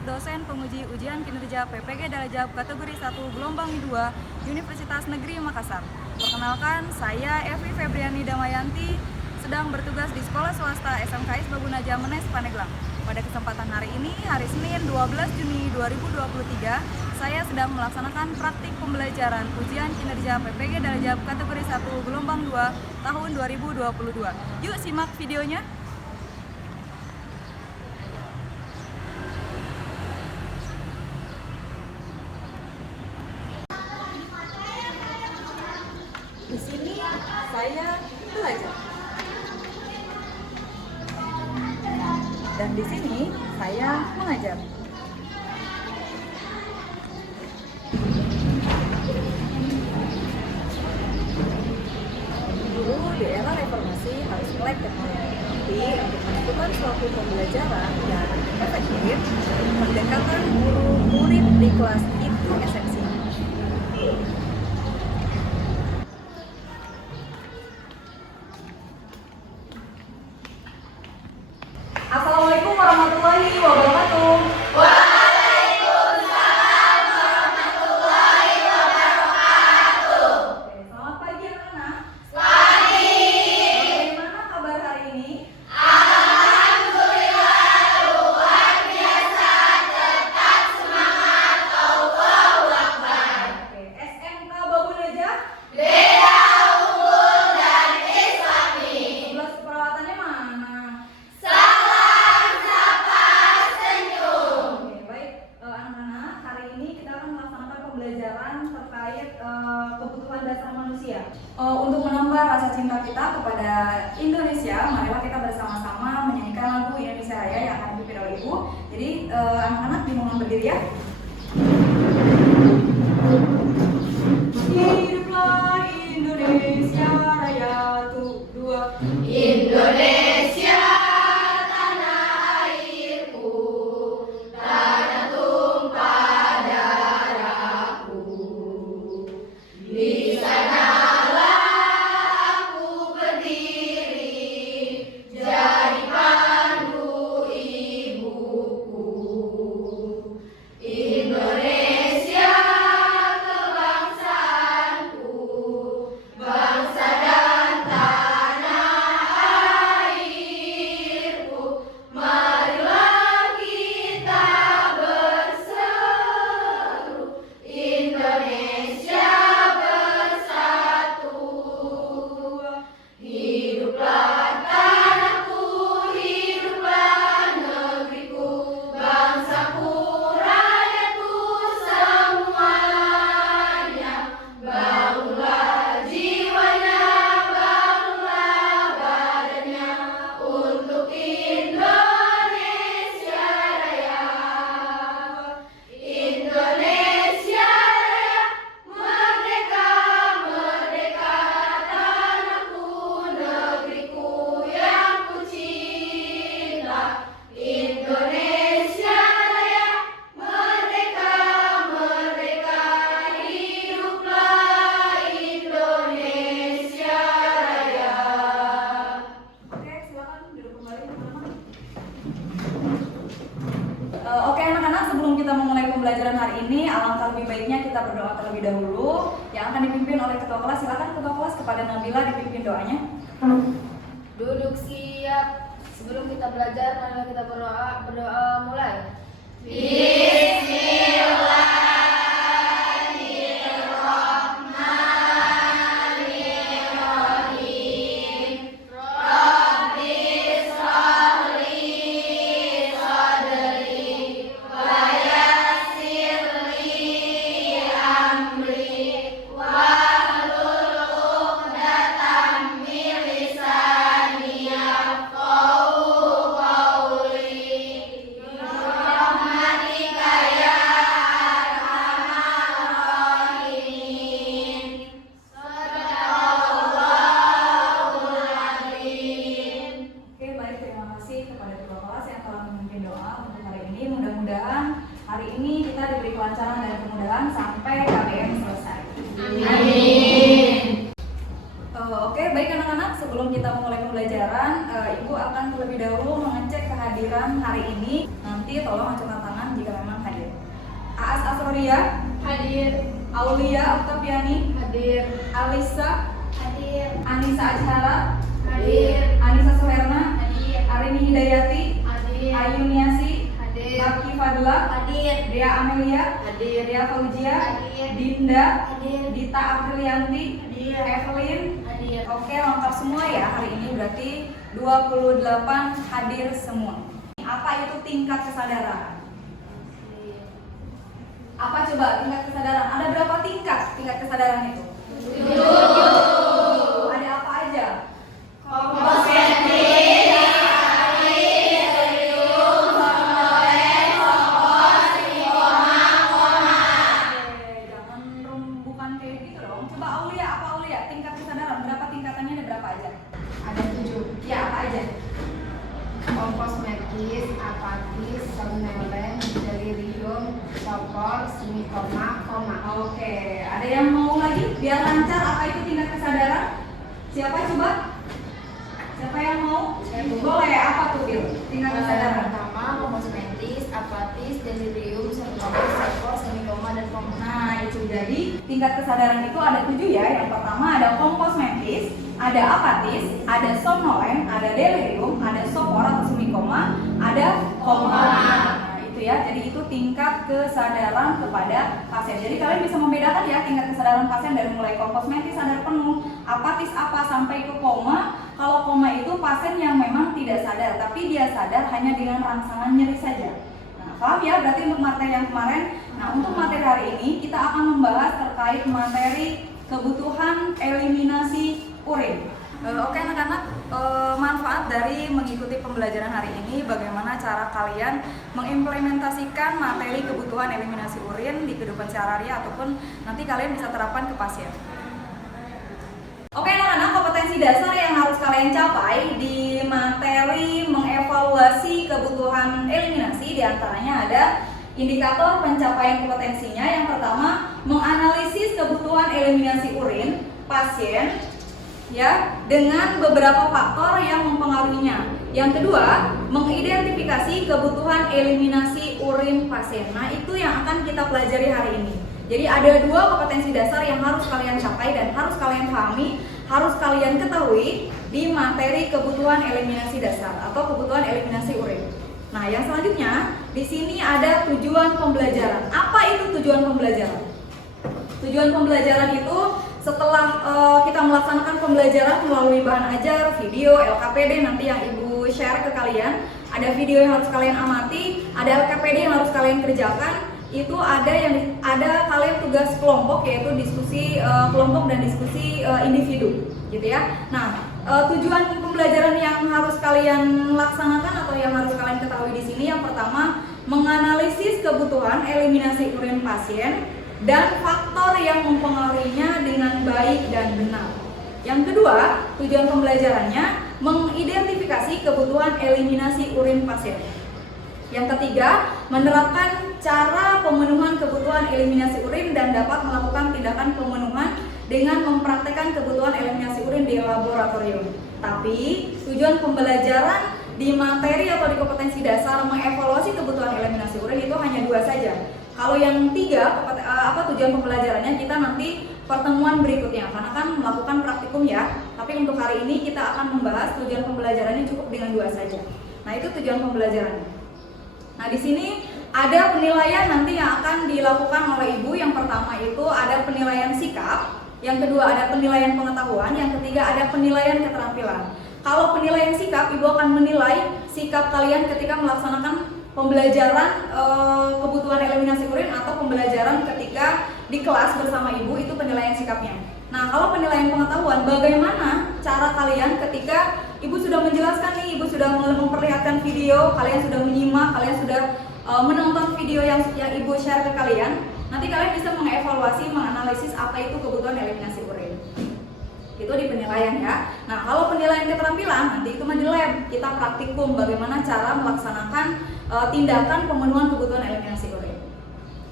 Muhammad, dosen penguji ujian kinerja PPG Darajat kategori 1 gelombang 2 Universitas Negeri Makassar. Perkenalkan, saya Evi Febriani Damayanti, sedang bertugas di Sekolah Swasta SMKS Babunajah Menes, Pandeglang. Pada kesempatan hari ini, hari Senin 12 Juni 2023, saya sedang melaksanakan praktik pembelajaran ujian kinerja PPG Darajat kategori 1 gelombang 2 tahun 2022. Yuk simak videonya. Di sini saya belajar. Dan di sini saya mengajar. Dulu di era reformasi harus melek teknologi. Tapi untuk menentukan suatu pembelajaran yang efektif, pendekatan guru murid di kelas itu esensial. Assalamualaikum warahmatullahi wabarakatuh. Waalaikumsalam warahmatullahi wabarakatuh. Oke, selamat pagi anak-anak. Pagi. Bagaimana kabar hari ini? Alhamdulillah luar biasa, tetap semangat, Allahu Akbar. Oke, SMK Babunajah. Beda unggul dan Islami. Tugas keperawatannya mana? Salam sapa senyum. Oke, baik anak-anak, hari ini kita akan melaksanakan pembelajaran terkait kebutuhan dasar manusia. Untuk menambah rasa cinta kita kepada Indonesia, marilah kita bersama-sama menyanyikan lagu Indonesia Raya yang akan dipimpin oleh Ibu. Jadi anak-anak dimulai berdiri ya. Hiduplah Indonesia Raya, dua. Indonesia tanah airku, tanah tumpah darahku. Di sanalah aku berdiri, jadi pandu ibuku. Indonesia kebangsaanku, bangsa dan tanah airku. Marilah kita berseru, Indonesia bersatu. Hiduplah tanahku, hiduplah negeriku, bangsaku, rakyatku semuanya. Bangunlah jiwanya, bangunlah badannya untuk Indonesia Raya. Indonesia Raya, merdeka, merdeka, tanahku, negeriku yang ku cinta. Indonesia Raya, merdeka, merdeka, hiduplah Indonesia Raya. Oke, silakan duduk kembali teman-teman. Oke anak-anak, sebelum kita memulai pembelajaran hari ini, alangkah lebih baiknya kita berdoa terlebih dahulu. Yang akan dipimpin oleh ketua kelas, silakan ketua kelas kepada Nabila dipimpin doanya. Duduk siap. Sebelum kita belajar, marilah kita berdoa mulai. Bismillahirrahmanirrahim. Rabbi shrah li sadri wa yassir li amri wahlul 'uqdatam min lisani yafqahu qawli. Birahmatika ya arhamar rahimin. Sadaqallahul azim. Oke, baik, terima kasih kepada ketua kelas yang telah memimpin doa untuk hari ini. Mudah-mudahan hari ini kita diberi kelancaran dan kemudahan sampai KBM selesai. Amin. Oke, baik anak-anak, sebelum kita memulai pembelajaran, Ibu akan terlebih dahulu mengecek kehadiran hari ini. Nanti tolong acungkan tangan jika Victoria, Hadir. Aulia Oktaviani, Hadir. Alisa, Hadir. Anissa Azhara, Hadir. Anissa Suherna, Hadir. Arini Hidayati, Hadir. Ayuniasi, Hadir. Baki Fadla, Hadir. Dea Amelia, Hadir. Dea Fauzia, Hadir. Dinda, Hadir. Dita Aprilianti, Hadir. Evelyn. Hadir. Oke, lengkap semua ya hari ini, berarti 28 hadir semua. Apa itu tingkat kesadaran? Apa coba tingkat kesadaran? Ada berapa tingkat kesadaran itu? 7. Ada apa aja? Kompos sentis, alis, serium, somnolen, sokos, trikoma, koma. Oke, jangan bukan kayak gitu dong. Coba Aulia, apa Aulia? Tingkat kesadaran berapa tingkatannya, ada berapa aja? Ada 7. Ya, apa aja? Komposmetis, apatis, somnolen, delirium, sokor, semikoma, koma. Oke, ada yang mau lagi? Biar lancar, apa itu tingkat kesadaran? Siapa coba? Siapa yang mau? Boleh, apa tuh Bil? Tingkat kesadaran. Pertama, komposmetis, apatis, delirium, somnolen, sokor, semikoma, dan koma. Nah, itu jadi tingkat kesadaran itu ada 7 ya. Yang pertama ada komposmentis, ada apatis, ada somnolen, ada delirium, ada sopor atau semikoma, ada koma. Nah, itu ya. Jadi itu tingkat kesadaran kepada pasien. Jadi kalian bisa membedakan ya tingkat kesadaran pasien dari mulai komposmentis, sadar penuh, apatis apa sampai ke koma. Kalau koma itu pasien yang memang tidak sadar, tapi dia sadar hanya dengan rangsangan nyeri saja. Nah, paham ya? Berarti untuk materi yang kemarin. Nah, untuk materi hari ini kita akan membahas terkait materi kebutuhan eliminasi urin. Oke anak-anak, manfaat dari mengikuti pembelajaran hari ini, bagaimana cara kalian mengimplementasikan materi kebutuhan eliminasi urin di kehidupan sehari-hari ataupun nanti kalian bisa terapkan ke pasien. Oke anak-anak, kompetensi dasar yang harus kalian capai di materi mengevaluasi kebutuhan eliminasi diantaranya ada indikator pencapaian kompetensinya. Yang pertama, menganalisis kebutuhan eliminasi urin pasien ya dengan beberapa faktor yang mempengaruhinya. Yang kedua, mengidentifikasi kebutuhan eliminasi urin pasien. Nah, itu yang akan kita pelajari hari ini. Jadi ada 2 kompetensi dasar yang harus kalian capai dan harus kalian pahami, harus kalian ketahui di materi kebutuhan eliminasi dasar atau kebutuhan eliminasi urin. Nah, yang selanjutnya di sini ada tujuan pembelajaran. Apa itu tujuan pembelajaran? Tujuan pembelajaran itu setelah kita melaksanakan pembelajaran melalui bahan ajar, video, LKPD nanti yang Ibu share ke kalian. Ada video yang harus kalian amati, ada LKPD yang harus kalian kerjakan. Itu ada kalian tugas kelompok, yaitu diskusi kelompok dan diskusi individu, gitu ya. Nah, tujuan pembelajaran yang harus kalian laksanakan atau yang harus kalian ketahui di sini, yang pertama, menganalisis kebutuhan eliminasi urin pasien dan faktor yang mempengaruhinya dengan baik dan benar. Yang kedua, tujuan pembelajarannya mengidentifikasi kebutuhan eliminasi urin pasien. Yang ketiga, menerapkan cara pemenuhan kebutuhan eliminasi urin dan dapat melakukan tindakan pemenuhan dengan mempraktekkan kebutuhan eliminasi urin di laboratorium. Tapi, tujuan pembelajaran di materi atau di kompetensi dasar mengevaluasi kebutuhan eliminasi urin itu hanya 2 saja. Kalau yang 3, tujuan pembelajarannya kita nanti pertemuan berikutnya, karena kan melakukan praktikum ya. Tapi untuk hari ini kita akan membahas tujuan pembelajarannya cukup dengan 2 saja. Nah, itu tujuan pembelajarannya. Nah, di sini ada penilaian nanti yang akan dilakukan oleh Ibu. Yang pertama itu ada penilaian sikap, yang kedua ada penilaian pengetahuan, yang ketiga ada penilaian keterampilan. Kalau penilaian sikap, Ibu akan menilai sikap kalian ketika melaksanakan pembelajaran kebutuhan eliminasi urin atau pembelajaran ketika di kelas bersama Ibu, itu penilaian sikapnya. Nah, kalau penilaian pengetahuan, bagaimana cara kalian ketika Ibu sudah menjelaskan nih, Ibu sudah memperlihatkan video, kalian sudah menyimak, kalian sudah menonton video yang Ibu share ke kalian. Nanti kalian bisa mengevaluasi, menganalisis apa itu kebutuhan eliminasi urin. Itu di penilaian ya. Nah, kalau penilaian keterampilan, nanti itu di lab, kita praktikum bagaimana cara melaksanakan tindakan pemenuhan kebutuhan eliminasi urin.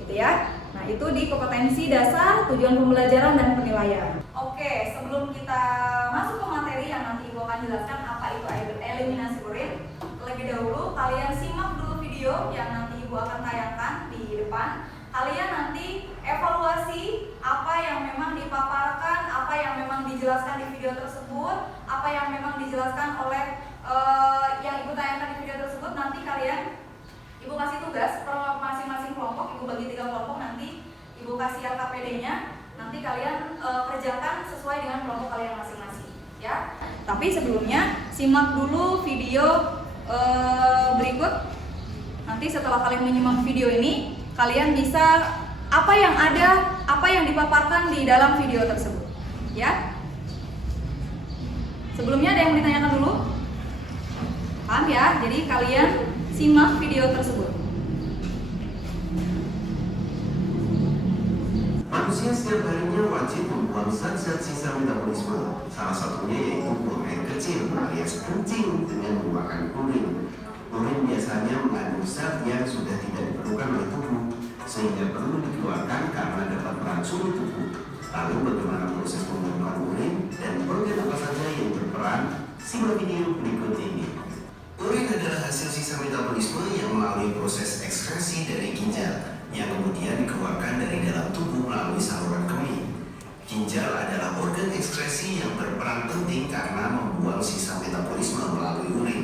Gitu ya. Nah, itu di kompetensi dasar, tujuan pembelajaran, dan penilaian. Oke, sebelum kita masuk ke materi yang nanti Ibu akan jelaskan apa itu eliminasi urin, terlebih dahulu kalian simak dulu video yang nanti Ibu akan tayangkan di depan. Kalian nanti bagi 3 kelompok, nanti Ibu kasih LKPD-nya, nanti kalian kerjakan sesuai dengan kelompok kalian masing-masing, ya. Tapi sebelumnya simak dulu video berikut. Nanti setelah kalian menyimak video ini, kalian bisa apa yang dipaparkan di dalam video tersebut, ya. Sebelumnya ada yang mau ditanyakan dulu? Paham ya? Jadi kalian simak video tersebut. Manusia setiap harinya wajib membuang zat-zat sisa metabolisme. Salah satunya yaitu buang air kecil alias kencing dengan memakan urin. Urin biasanya mengandung zat yang sudah tidak diperlukan oleh tubuh, sehingga perlu dikeluarkan karena dapat meracuni tubuh. Lalu bagaimana proses pembuangan urin dan organ apa saja yang berperan? Simak video berikut ini. Urin adalah hasil sisa metabolisme yang melalui proses ekskresi dari ginjal, yang kemudian dikeluarkan dari dalam tubuh melalui saluran kemih. Ginjal adalah organ ekskresi yang berperan penting karena membuang sisa metabolisme melalui urin.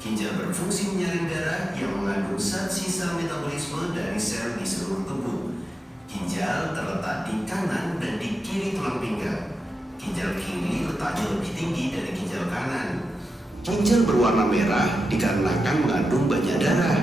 Ginjal berfungsi menyaring darah yang mengandung zat sisa metabolisme dari sel di seluruh tubuh. Ginjal terletak di kanan dan di kiri tulang pinggang. Ginjal kiri letaknya lebih tinggi dari ginjal kanan. Ginjal berwarna merah dikarenakan mengandung banyak darah.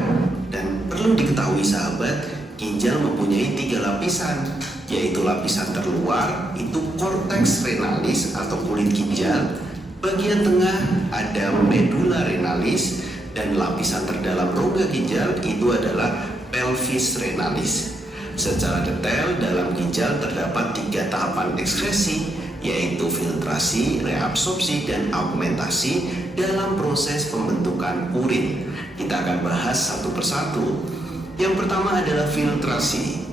Dan perlu diketahui sahabat, ginjal mempunyai 3 lapisan, yaitu lapisan terluar itu korteks renalis atau kulit ginjal, bagian tengah ada medula renalis, dan lapisan terdalam rongga ginjal itu adalah pelvis renalis. Secara detail dalam ginjal terdapat 3 tahapan ekskresi, yaitu filtrasi, reabsorpsi, dan augmentasi dalam proses pembentukan urin. Kita akan bahas satu persatu. Yang pertama adalah filtrasi.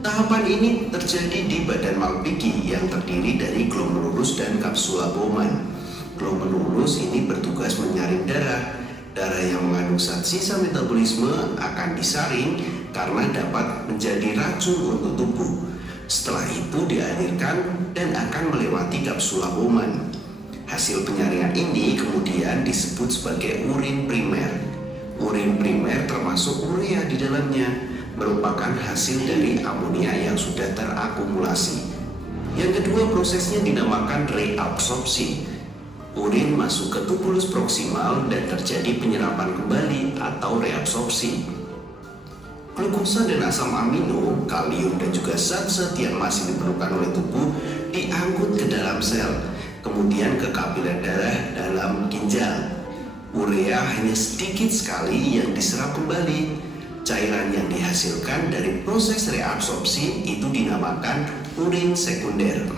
Tahapan ini terjadi di badan Malpighi yang terdiri dari glomerulus dan kapsula Bowman. Glomerulus ini bertugas menyaring darah. Darah yang mengandung zat sisa metabolisme akan disaring karena dapat menjadi racun untuk tubuh. Setelah itu dialirkan dan akan melewati kapsula Bowman. Hasil penyaringan ini kemudian disebut sebagai urin primer. Urin primer termasuk urea di dalamnya, merupakan hasil dari amonia yang sudah terakumulasi. Yang kedua prosesnya dinamakan reabsorpsi. Urin masuk ke tubulus proksimal dan terjadi penyerapan kembali atau reabsorpsi. Glukosa dan asam amino, kalium dan juga zat-zat yang masih diperlukan oleh tubuh diangkut ke dalam sel, kemudian ke kapiler darah dalam ginjal. Urea hanya sedikit sekali yang diserap kembali. Cairan yang dihasilkan dari proses reabsorpsi itu dinamakan urin sekunder.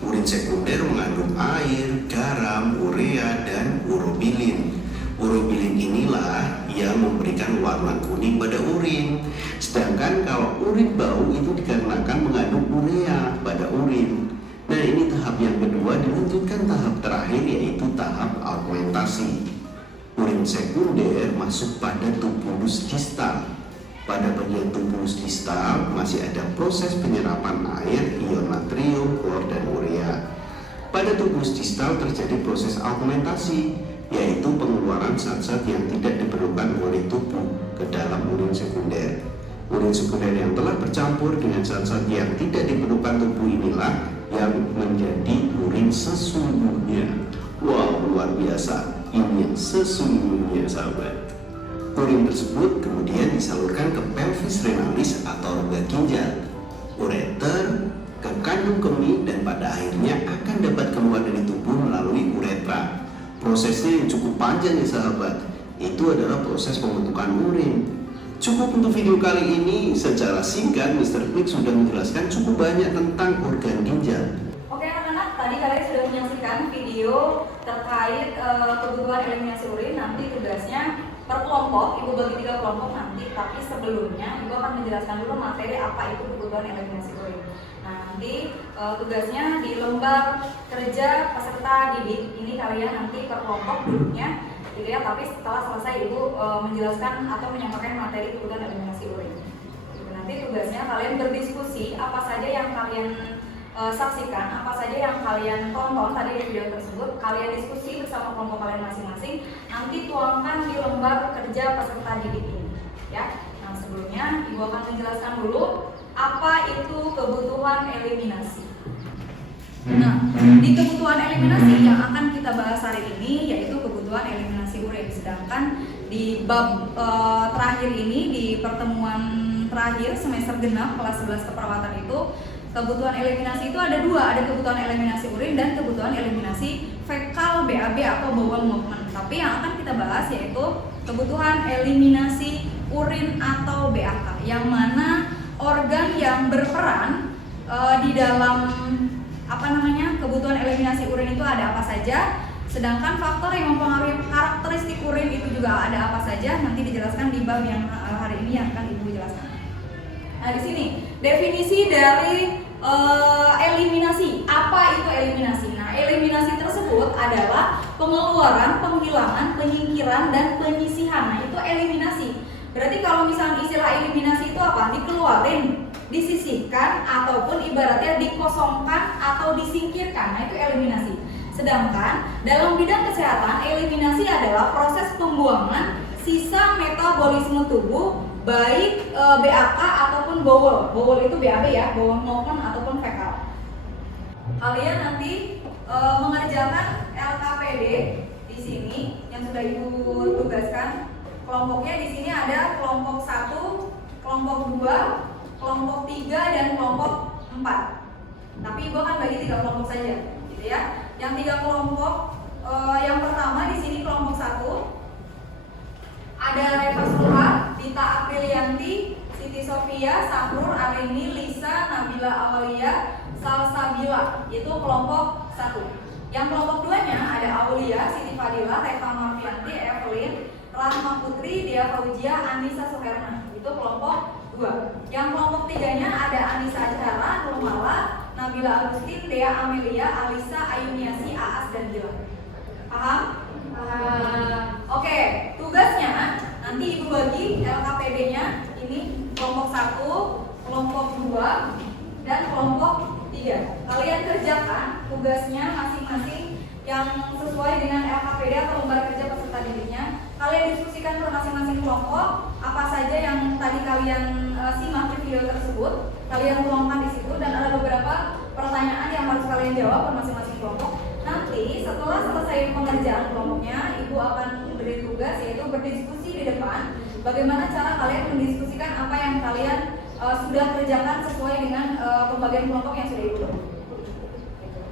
Urin sekunder mengandung air, garam, urea, dan urobilin. Urobilin inilah yang memberikan warna kuning pada urin. Sedangkan kalau urin bau itu dikarenakan mengandung urea pada urin. Nah, ini tahap yang kedua, dilanjutkan tahap terakhir yaitu tahap augmentasi. Urin sekunder masuk pada tubulus distal. Pada bagian tubulus distal masih ada proses penyerapan air, ion natrium, klor, dan urea. Pada tubulus distal terjadi proses augmentasi, yaitu pengeluaran zat-zat yang tidak diperlukan oleh tubuh ke dalam urin sekunder. Urin sekunder yang telah bercampur dengan zat-zat yang tidak diperlukan tubuh inilah yang menjadi urin sesungguhnya. Wow, luar biasa. Ini yang sesungguhnya, sahabat. Urin tersebut kemudian disalurkan ke pelvis renalis atau rongga ginjal, ureter, ke kandung kemih, dan pada akhirnya akan dapat keluar dari tubuh melalui uretra. Prosesnya yang cukup panjang ya sahabat. Itu adalah proses pembentukan urin. Cukup untuk video kali ini. Secara singkat Mr. Quick sudah menjelaskan cukup banyak tentang organ ginjal. Oke anak-anak, tadi kalian sudah menyaksikan video terkait kebutuhan eliminasi urin. Nanti tugasnya per kelompok, Ibu bagi 3 kelompok nanti. Tapi sebelumnya Ibu akan menjelaskan dulu materi apa itu kebutuhan eliminasi urin. Nah, nanti tugasnya di lembar kerja peserta didik ini kalian nanti per kelompok duduknya gitu ya. Tapi setelah selesai Ibu menjelaskan atau menyampaikan materi kebutuhan eliminasi urin. Nanti tugasnya kalian berdiskusi apa saja yang kalian saksikan, apa saja yang kalian tonton tadi di video tersebut, kalian diskusi bersama kelompok kalian masing-masing, nanti tuangkan di lembar kerja peserta didik ini, ya. Nah, sebelumnya, Ibu akan menjelaskan dulu apa itu kebutuhan eliminasi. Nah, di kebutuhan eliminasi yang akan kita bahas hari ini yaitu kebutuhan eliminasi urin. Sedangkan di bab terakhir ini, di pertemuan terakhir semester genap kelas 11 keperawatan itu, kebutuhan eliminasi itu ada dua, ada kebutuhan eliminasi urin dan kebutuhan eliminasi fekal BAB atau bowel movement. Tapi yang akan kita bahas yaitu kebutuhan eliminasi urin atau BAK, yang mana organ yang berperan di dalam kebutuhan eliminasi urin itu ada apa saja, sedangkan faktor yang mempengaruhi karakteristik urin itu juga ada apa saja, nanti dijelaskan di bab yang hari ini yang akan Ibu jelaskan. Nah, di sini definisi dari eliminasi. Apa itu eliminasi? Nah, eliminasi tersebut adalah pengeluaran, penghilangan, penyingkiran, dan penyisihan. Nah, itu eliminasi. Berarti kalau misalnya istilah eliminasi itu apa? Dikeluarin, disisihkan, ataupun ibaratnya dikosongkan atau disingkirkan. Nah, itu eliminasi. Sedangkan dalam bidang kesehatan, eliminasi adalah proses pembuangan sisa metabolisme tubuh, baik BAK ataupun bowel. Bowel itu BAB ya, bowel movement ataupun fekal. Kalian nanti mengerjakan LKPD di sini yang sudah Ibu tugaskan. Kelompoknya di sini ada kelompok 1, kelompok 2, kelompok 3, dan kelompok 4. Tapi Ibu akan bagi 3 kelompok saja, gitu ya. Yang 3 kelompok, yang pertama di sini kelompok 1 ada Reva Sulha, Dita Aprilianti, Siti Sofia, Sahrul, Arini, Lisa, Nabila Amalia, Salsabila. Itu kelompok 1. Yang kelompok 2-nya ada Aulia, Siti Fadila, Reva Marfianti, Evelyn, Rahma Putri, Dia Fauzia, Anissa Suherna. Itu kelompok 2. Yang kelompok 3-nya ada Anissa Azhara, Nurmala, Nabila Agustin, Dea Amelia, Alisa, Ayuniasi, Aas, dan Gila. Paham? Oke, tugasnya nanti Ibu bagi LKPD-nya ini kelompok 1, kelompok 2, dan kelompok 3. Kalian kerjakan tugasnya masing-masing yang sesuai dengan LKPD atau lembar kerja peserta didiknya. Kalian diskusikan ke masing-masing kelompok apa saja yang tadi kalian simak di video tersebut. Kalian tuangkan di situ dan ada beberapa pertanyaan yang harus kalian jawab ke masing-masing kelompok. Nanti setelah selesai pengerjaan kelompoknya, Ibu akan beri tugas yaitu berdiskusi di depan. Bagaimana cara kalian mendiskusikan apa yang kalian sudah kerjakan sesuai dengan pembagian kelompok yang sudah Ibu buat.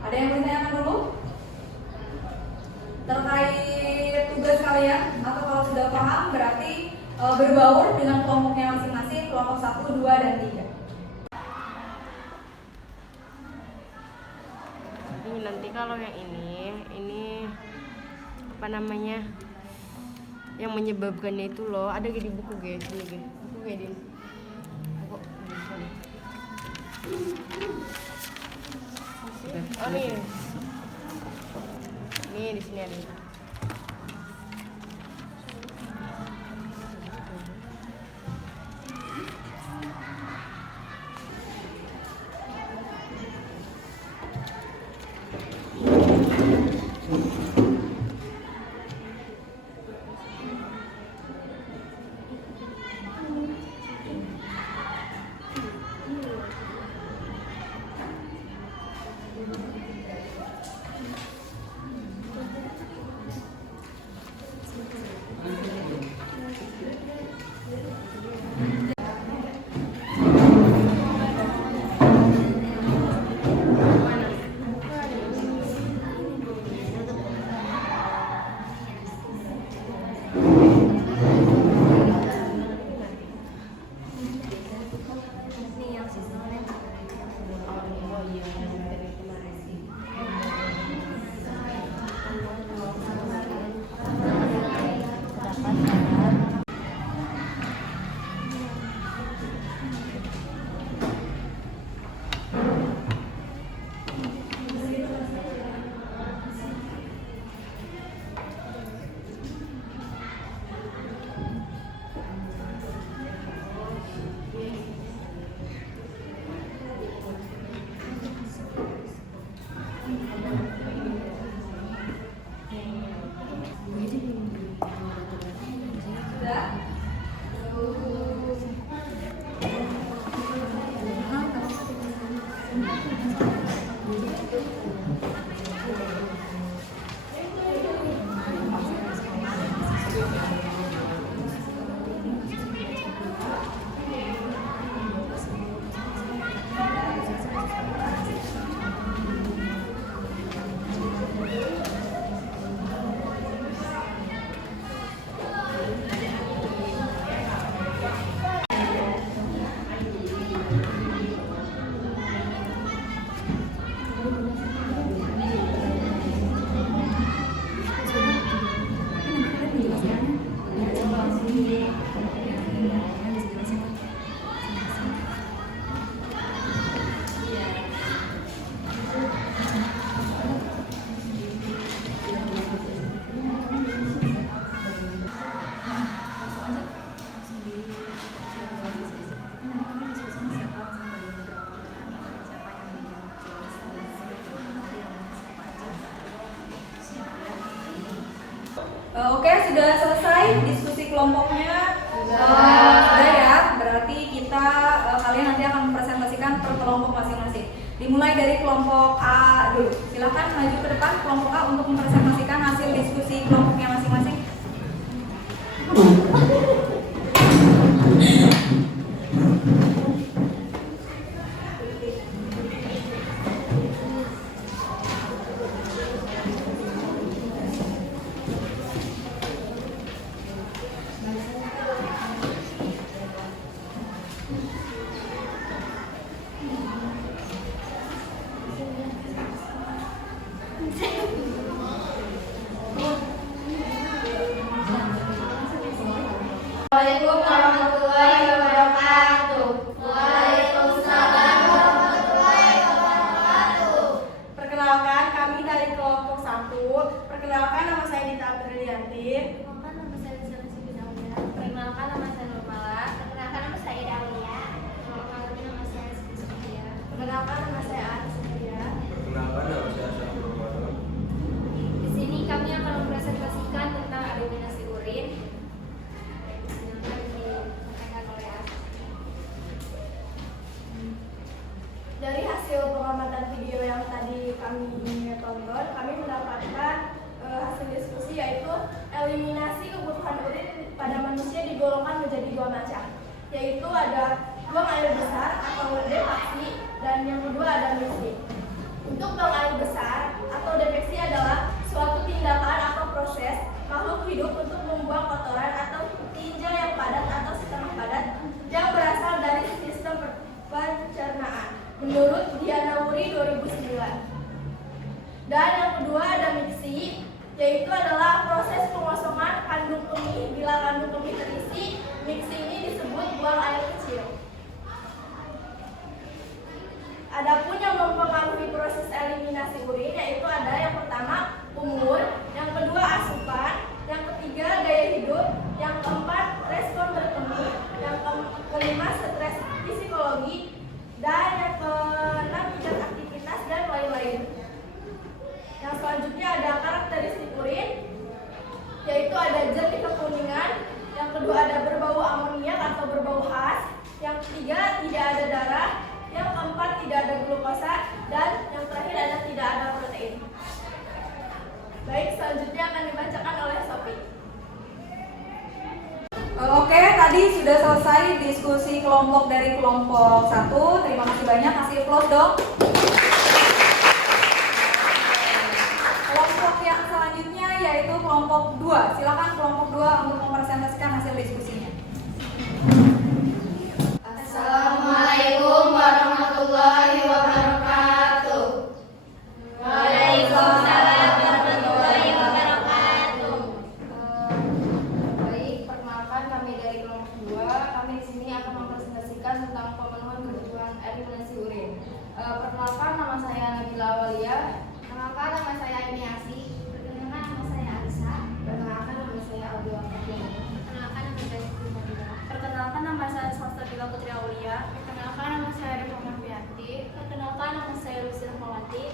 Ada yang bertanyakan dulu terkait tugas kalian, atau kalau sudah paham berarti berbaur dengan kelompoknya masing-masing, kelompok 1, 2, dan 3. Nanti kalau yang ini apa namanya, yang menyebabkannya itu loh, ada di buku guys, ini guys, buku kayak ini, buku oh nih di sini ada. sudah selesai diskusi kelompoknya? Sudah ya. Berarti kita kalian nanti akan mempresentasikan per kelompok masing-masing. Dimulai dari kelompok A dulu. Silahkan maju ke depan kelompok A untuk mempresentasikan hasil diskusi kelompoknya masing-masing. Assalamualaikum warahmatullahi wabarakatuh. Waalaikumsalam warahmatullahi wabarakatuh. Perkenalkan, kami dari kelompok 1. Perkenalkan, nama saya Dita Aprilianti. Perkenalkan, nama saya Lisa Binaula. Perkenalkan, nama saya Nurmala. Perkenalkan, nama saya Dahlia. Perkenalkan, nama saya Siti Sofia. Perkenalkan, nama saya Anis Surya. Perkenalkan, nama saya Syafrul Ramadan. Di sini kami akan mempresentasikan tentang eliminasi urin. Dari hasil pengamatan video yang tadi kami tonton, kami mendapatkan hasil diskusi yaitu eliminasi kebutuhan urin pada manusia digolongkan menjadi 2 macam, yaitu ada buang air besar atau defeksi dan yang kedua ada mixing. Untuk buang air besar atau defeksi adalah suatu tindakan atau proses makhluk hidup untuk membuang kotoran atau tinja yang padat atau setengah padat yang berasal dari sistem pencernaan menurut Diana Wuri 2009. Dan yang kedua ada mixi, yaitu adalah proses pengosongan kandung kemih. Bila kandung kemih terisi, mixi ini disebut buang air kecil. Adapun yang mempengaruhi proses eliminasi urin yaitu ada yang pertama umur, yang kedua asupan, yang ketiga gaya hidup, yang keempat respon berkemih, yang kelima stres psikologi, dan yang keenam tingkat aktivitas dan lain-lain. Yang selanjutnya ada karakteristik urin, yaitu ada jernih kekuningan, yang kedua ada berbau amoniak atau berbau khas, yang ketiga tidak ada darah, yang keempat tidak ada glukosa, dan yang terakhir ada tidak ada protein. Baik, selanjutnya akan dibacakan oleh Sophie. Oke, tadi sudah selesai diskusi kelompok dari kelompok 1. Terima kasih banyak, kasih applause dong. Kelompok yang selanjutnya yaitu kelompok 2. Silakan kelompok 2 untuk mempresentasikan hasil diskusinya. Assalamualaikum warahmatullahi wabarakatuh. Waalaikumsalam warahmatullahi wabarakatuh. Baik, perkenalkan kami dari kelompok 2. Kami di sini akan mempresentasikan tentang pemenuhan kebutuhan eliminasi urin. Perkenalkan, nama saya Nabila Awalia. Perkenalkan, nama saya Emiasi. Perkenalkan, nama saya Alisa. Perkenalkan, nama saya Abdul Hakim. Perkenalkan, nama saya Siti Sofia. Perkenalkan, nama saya Swastabila Putri Aulia. Perkenalkan, nama saya Reva Marfianti. Perkenalkan, nama saya Lucy Rahmawati.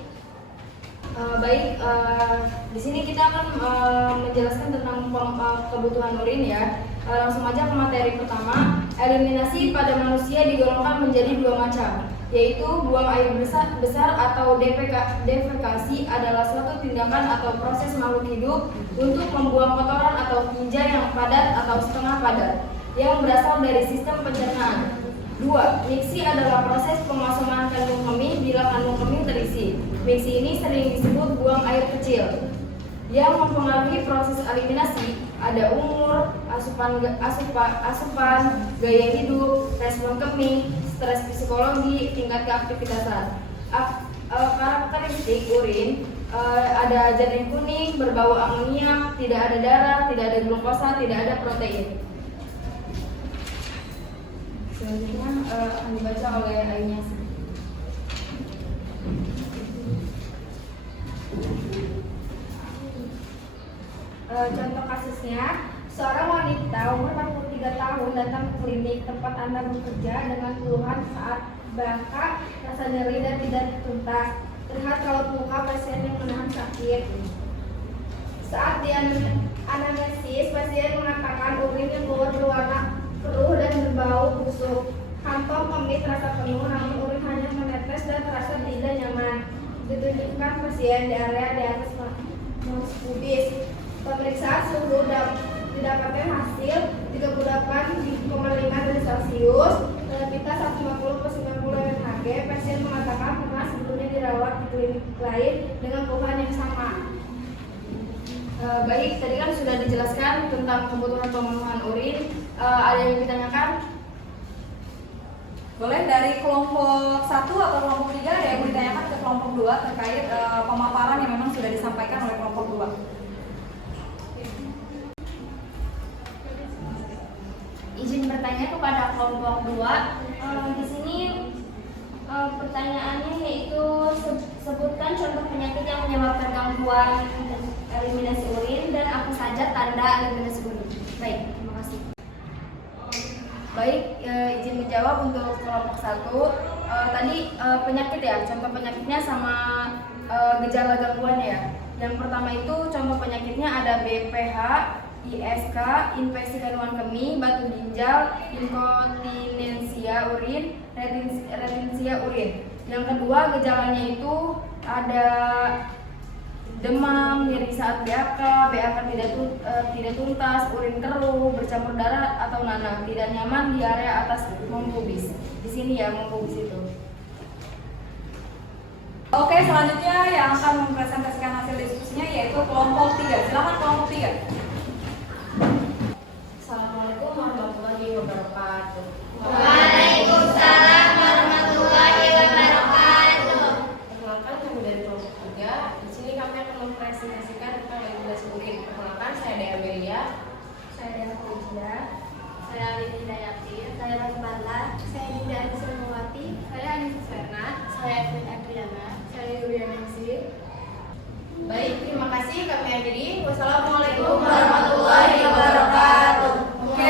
Di sini kita akan menjelaskan tentang kebutuhan urin ya. Langsung aja ke materi pertama. Eliminasi pada manusia digolongkan menjadi 2 macam, yaitu buang air besar atau defekasi adalah suatu tindakan atau proses makhluk hidup untuk membuang kotoran atau tinja yang padat atau setengah padat yang berasal dari sistem pencernaan. 2. Mixi adalah proses pengosongan kandung kemih bila kandung kemih terisi. Mixi ini sering disebut buang air kecil. Yang mempengaruhi proses eliminasi ada umur, asupan, gaya hidup, respon kemih, stres psikologi, tingkat keaktivitasan. Karakteristik urin ada jernih kuning, berbau amoniak, tidak ada darah, tidak ada glukosa, tidak ada protein. Selanjutnya akan dibaca oleh Ainya. Contoh kasusnya, seorang wanita umur 43 tahun datang ke klinik tempat Anda bekerja dengan keluhan saat bengkak, rasa nyeri dan tidak tuntas. Terlihat raut muka pasien yang menahan sakit. Saat Anamnesis, pasien mengatakan urin yang keluar berwarna keruh dan berbau busuk. Kantong kemih terasa penuh, namun urin hanya menetes dan terasa tidak nyaman. Ditunjukkan pasien di area di atas nose pubis. Pemeriksaan suhu didapatkan hasil 38,5 derajat Celcius, relapitas 150/90 mmHg. Pasien mengatakan pernah sebelumnya dirawat di klinik lain dengan keluhan yang sama. Baik, tadi kan sudah dijelaskan tentang kebutuhan pemenuhan urin. Ada yang ditanyakan? Boleh dari kelompok 1 atau kelompok 3 ada yang mau ditanyakan ke kelompok 2 terkait pemaparan yang memang sudah disampaikan oleh kelompok 2. Izin bertanya kepada kelompok 2. Di sini pertanyaannya yaitu sebutkan contoh penyakit yang menyebabkan gangguan eliminasi urin dan apa saja tanda eliminasi urin. Baik, terima kasih. Baik, izin menjawab untuk kelompok 1. Tadi penyakit ya, contoh penyakitnya sama gejala gangguannya ya. Yang pertama itu contoh penyakitnya ada BPH, ISK, infeksi kandungan kemih, batu ginjal, inkontinensia urin, retensia urin. Yang kedua gejalanya itu ada demam, nyeri saat BAK tidak tuntas, urin keruh, bercampur darah atau nanah, tidak nyaman di area atas mempubis. Di sini ya mempubis itu. Oke, selanjutnya yang akan mempresentasikan hasil diskusinya yaitu kelompok 3. Silakan kelompok 3. Assalamualaikum warahmatullahi wabarakatuh. Waalaikumsalam warahmatullahi wabarakatuh. Perkenalkan, kami dari kelompok 3. Di sini kami akan mempresentasikan tentang eliminasi urin. Perkenalkan, saya Dea Belia. Saya Dea Fauzia. Saya Alini Dayati. Saya Rasmala. Saya Dinda Aniswati. Saya Anissa Serna. Saya Edwin Adriana. Saya Yuliana Ningsih. Baik, terima kasih. Kami akhiri. Wassalamualaikum warahmatullahi wabarakatuh. Oke,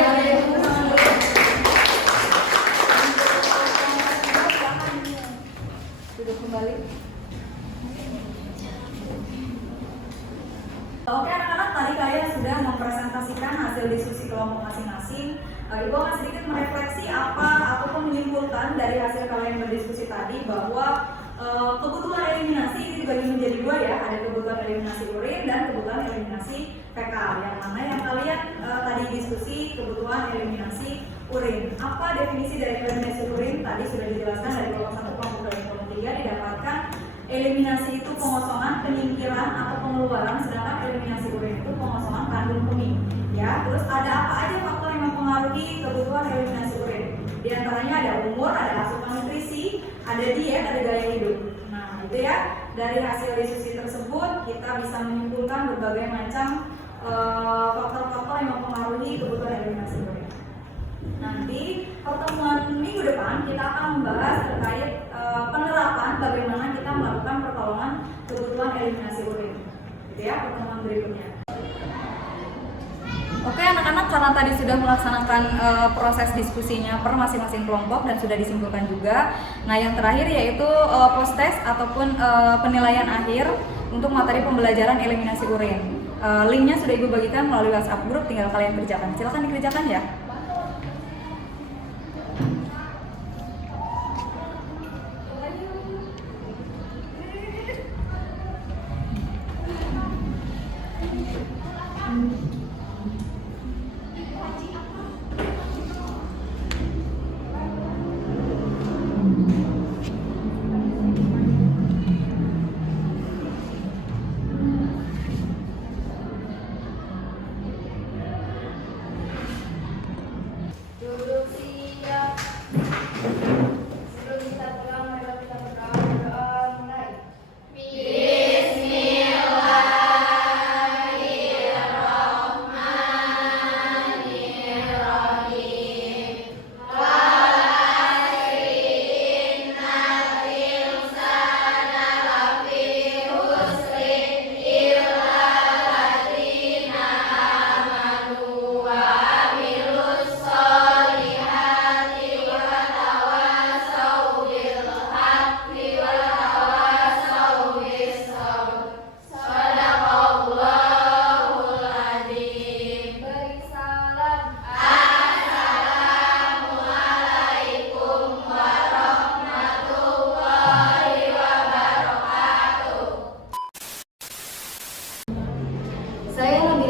duduk kembali. Oke anak-anak, tadi kalian sudah mempresentasikan hasil diskusi kelompok masing-masing. Ibu akan sedikit merefleksi apa ataupun menyimpulkan dari hasil kalian berdiskusi tadi bahwa kebutuhan eliminasi ini dibagi menjadi 2 ya, ada kebutuhan eliminasi urin dan kebutuhan eliminasi fekal. Yang mana yang kalian tadi diskusi kebutuhan eliminasi urin. Apa definisi dari eliminasi urin? Tadi sudah dijelaskan dari kelompok 1, kelompok 2, dan kelompok 3. Didapatkan eliminasi itu pengosongan, penyingkiran atau pengeluaran, sedangkan eliminasi urin itu pengosongan kandung kemih. Ya, terus ada apa aja faktor yang mempengaruhi kebutuhan eliminasi urin? Di antaranya ada umur, ada asupan nutrisi, ada diet, ada gaya hidup. Nah, itu ya. Dari hasil diskusi tersebut kita bisa menyimpulkan berbagai macam faktor-faktor yang mempengaruhi kebutuhan eliminasi urin. Nanti pertemuan minggu depan kita akan membahas terkait penerapan bagaimana kita melakukan pertolongan kebutuhan eliminasi urin. Gitu ya, pertemuan berikutnya. Oke anak-anak, karena tadi sudah melaksanakan proses diskusinya per masing-masing kelompok dan sudah disimpulkan juga. Nah yang terakhir yaitu post test ataupun penilaian akhir untuk materi pembelajaran eliminasi urin. Linknya sudah ibu bagikan melalui WhatsApp grup, tinggal kalian kerjakan. Silakan dikerjakan ya.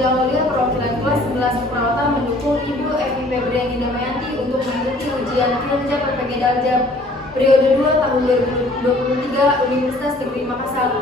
Dahlia perwakilan kelas 11 keperawatan mendukung Ibu Evi Febriani Damayanti untuk mengikuti ujian kinerja PPG Daljab periode 2 tahun 2023 Universitas Negeri Makassar